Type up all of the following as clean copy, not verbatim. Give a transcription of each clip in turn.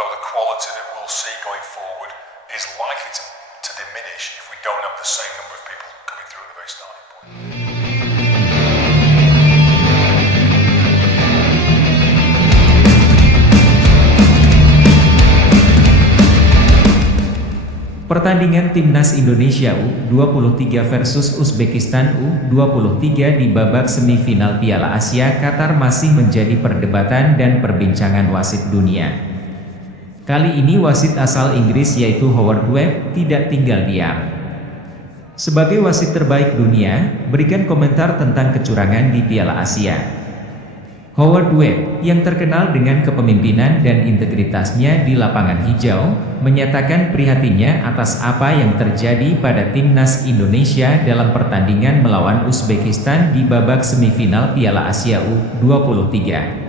So the quality that we'll see going forward is likely to diminish if we don't have the same number of people coming through at the very starting point. Pertandingan Timnas Indonesia U23 versus Uzbekistan U23 di babak semifinal Piala Asia Qatar masih menjadi perdebatan dan perbincangan wasit dunia. Kali ini wasit asal Inggris yaitu Howard Webb tidak tinggal diam. Sebagai wasit terbaik dunia, berikan komentar tentang kecurangan di Piala Asia. Howard Webb, yang terkenal dengan kepemimpinan dan integritasnya di lapangan hijau, menyatakan prihatinnya atas apa yang terjadi pada Timnas Indonesia dalam pertandingan melawan Uzbekistan di babak semifinal Piala Asia U23.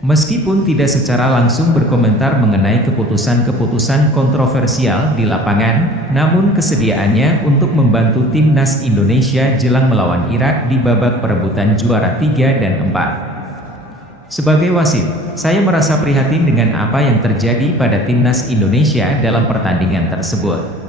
Meskipun tidak secara langsung berkomentar mengenai keputusan-keputusan kontroversial di lapangan, namun kesediaannya untuk membantu Timnas Indonesia jelang melawan Irak di babak perebutan juara 3 dan 4. Sebagai wasit, saya merasa prihatin dengan apa yang terjadi pada Timnas Indonesia dalam pertandingan tersebut.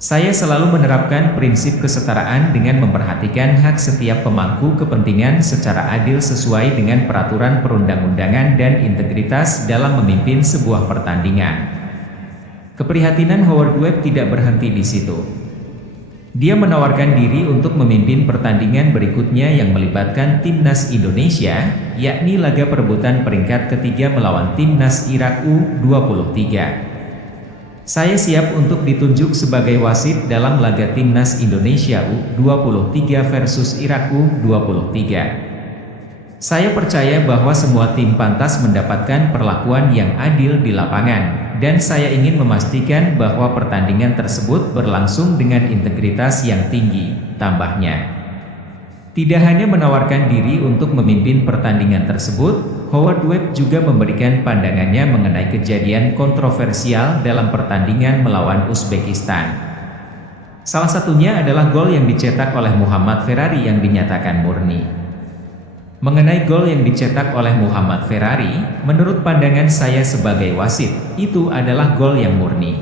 Saya selalu menerapkan prinsip kesetaraan dengan memperhatikan hak setiap pemangku kepentingan secara adil sesuai dengan peraturan perundang-undangan dan integritas dalam memimpin sebuah pertandingan. Keprihatinan Howard Webb tidak berhenti di situ. Dia menawarkan diri untuk memimpin pertandingan berikutnya yang melibatkan Timnas Indonesia, yakni laga perebutan peringkat ketiga melawan Timnas Irak U23. Saya siap untuk ditunjuk sebagai wasit dalam laga Timnas Indonesia U23 versus Irak U23. Saya percaya bahwa semua tim pantas mendapatkan perlakuan yang adil di lapangan, dan saya ingin memastikan bahwa pertandingan tersebut berlangsung dengan integritas yang tinggi, tambahnya. Tidak hanya menawarkan diri untuk memimpin pertandingan tersebut, Howard Webb juga memberikan pandangannya mengenai kejadian kontroversial dalam pertandingan melawan Uzbekistan. Salah satunya adalah gol yang dicetak oleh Muhammad Ferrari yang dinyatakan murni. Mengenai gol yang dicetak oleh Muhammad Ferrari, menurut pandangan saya sebagai wasit, itu adalah gol yang murni.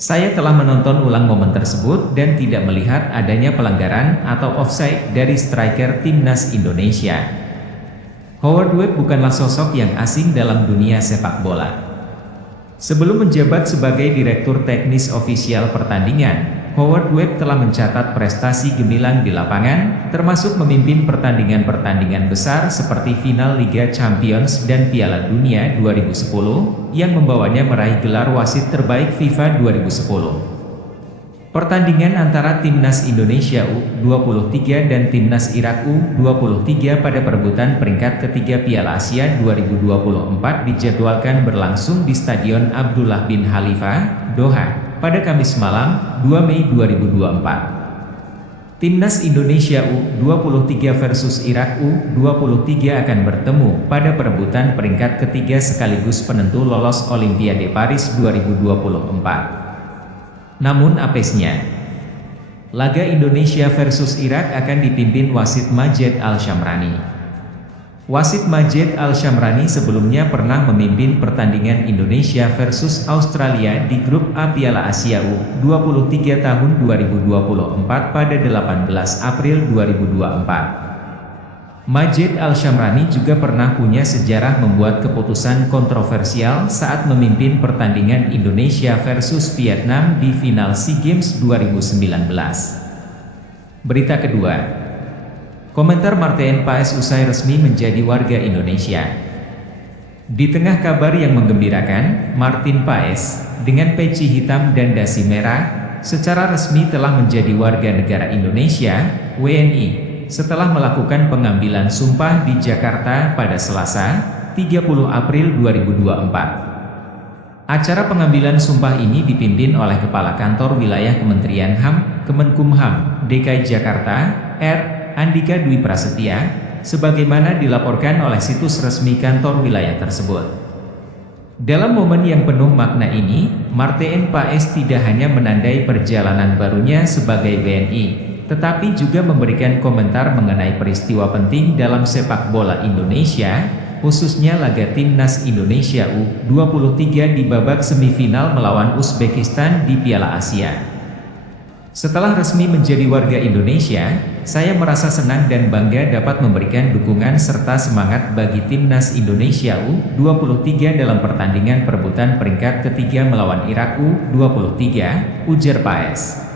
Saya telah menonton ulang momen tersebut dan tidak melihat adanya pelanggaran atau offside dari striker Timnas Indonesia. Howard Webb bukanlah sosok yang asing dalam dunia sepak bola. Sebelum menjabat sebagai direktur teknis ofisial pertandingan, Howard Webb telah mencatat prestasi gemilang di lapangan, termasuk memimpin pertandingan-pertandingan besar seperti final Liga Champions dan Piala Dunia 2010, yang membawanya meraih gelar wasit terbaik FIFA 2010. Pertandingan antara Timnas Indonesia U23 dan Timnas Irak U23 pada perebutan peringkat ketiga Piala Asia 2024 dijadwalkan berlangsung di Stadion Abdullah bin Khalifa, Doha, pada Kamis malam, 2 Mei 2024. Timnas Indonesia U23 versus Irak U23 akan bertemu pada perebutan peringkat ketiga sekaligus penentu lolos Olimpiade Paris 2024. Namun apesnya, laga Indonesia versus Irak akan dipimpin wasit Majed Al-Shamrani. Wasit Majed Al-Shamrani sebelumnya pernah memimpin pertandingan Indonesia versus Australia di grup A Piala Asia U23 tahun 2024 pada 18 April 2024. Majed Al-Shamrani juga pernah punya sejarah membuat keputusan kontroversial saat memimpin pertandingan Indonesia versus Vietnam di final SEA Games 2019. Berita kedua. Komentar Martin Paes usai resmi menjadi warga Indonesia. Di tengah kabar yang menggembirakan, Martin Paes, dengan peci hitam dan dasi merah, secara resmi telah menjadi warga negara Indonesia, WNI, setelah melakukan pengambilan sumpah di Jakarta pada Selasa, 30 April 2024. Acara pengambilan sumpah ini dipimpin oleh Kepala Kantor Wilayah Kementerian HAM, Kemenkumham, DKI Jakarta, R. Andika Dwi Prasetya, sebagaimana dilaporkan oleh situs resmi kantor wilayah tersebut. Dalam momen yang penuh makna ini, Martin Paes tidak hanya menandai perjalanan barunya sebagai WNI, tetapi juga memberikan komentar mengenai peristiwa penting dalam sepak bola Indonesia, khususnya laga Timnas Indonesia U23 di babak semifinal melawan Uzbekistan di Piala Asia. Setelah resmi menjadi warga Indonesia, saya merasa senang dan bangga dapat memberikan dukungan serta semangat bagi Timnas Indonesia U23 dalam pertandingan perebutan peringkat ketiga melawan Irak U23, ujar Paes.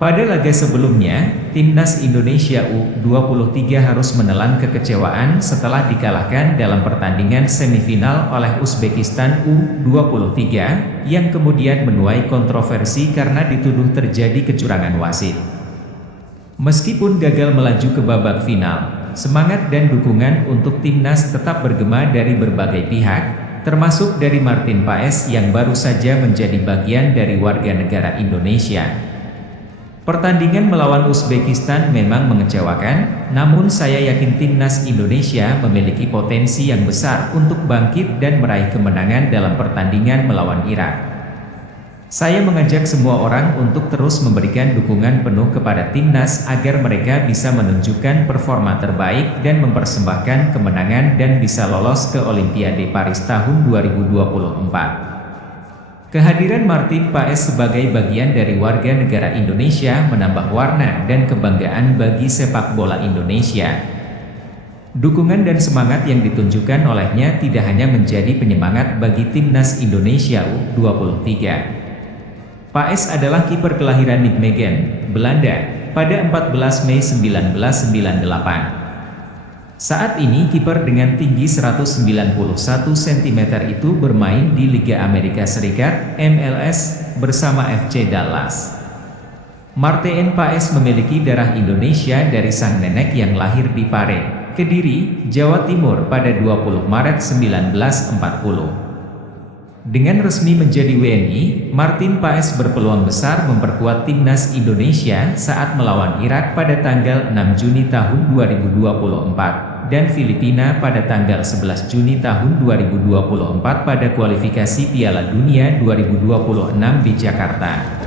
Pada laga sebelumnya, Timnas Indonesia U23 harus menelan kekecewaan setelah dikalahkan dalam pertandingan semifinal oleh Uzbekistan U23, yang kemudian menuai kontroversi karena dituduh terjadi kecurangan wasit. Meskipun gagal melaju ke babak final, semangat dan dukungan untuk Timnas tetap bergema dari berbagai pihak, termasuk dari Martin Paes yang baru saja menjadi bagian dari warga negara Indonesia. Pertandingan melawan Uzbekistan memang mengecewakan, namun saya yakin Timnas Indonesia memiliki potensi yang besar untuk bangkit dan meraih kemenangan dalam pertandingan melawan Irak. Saya mengajak semua orang untuk terus memberikan dukungan penuh kepada Timnas agar mereka bisa menunjukkan performa terbaik dan mempersembahkan kemenangan dan bisa lolos ke Olimpiade Paris tahun 2024. Kehadiran Martin Paes sebagai bagian dari warga negara Indonesia menambah warna dan kebanggaan bagi sepak bola Indonesia. Dukungan dan semangat yang ditunjukkan olehnya tidak hanya menjadi penyemangat bagi Timnas Indonesia U23. Paes adalah kiper kelahiran Nijmegen, Belanda, pada 14 Mei 1998. Saat ini kiper dengan tinggi 191 cm itu bermain di Liga Amerika Serikat (MLS) bersama FC Dallas. Martin Paes memiliki darah Indonesia dari sang nenek yang lahir di Pare, Kediri, Jawa Timur pada 20 Maret 1940. Dengan resmi menjadi WNI, Martin Paes berpeluang besar memperkuat Timnas Indonesia saat melawan Irak pada tanggal 6 Juni tahun 2024. Dan Filipina pada tanggal 11 Juni tahun 2024 pada kualifikasi Piala Dunia 2026 di Jakarta.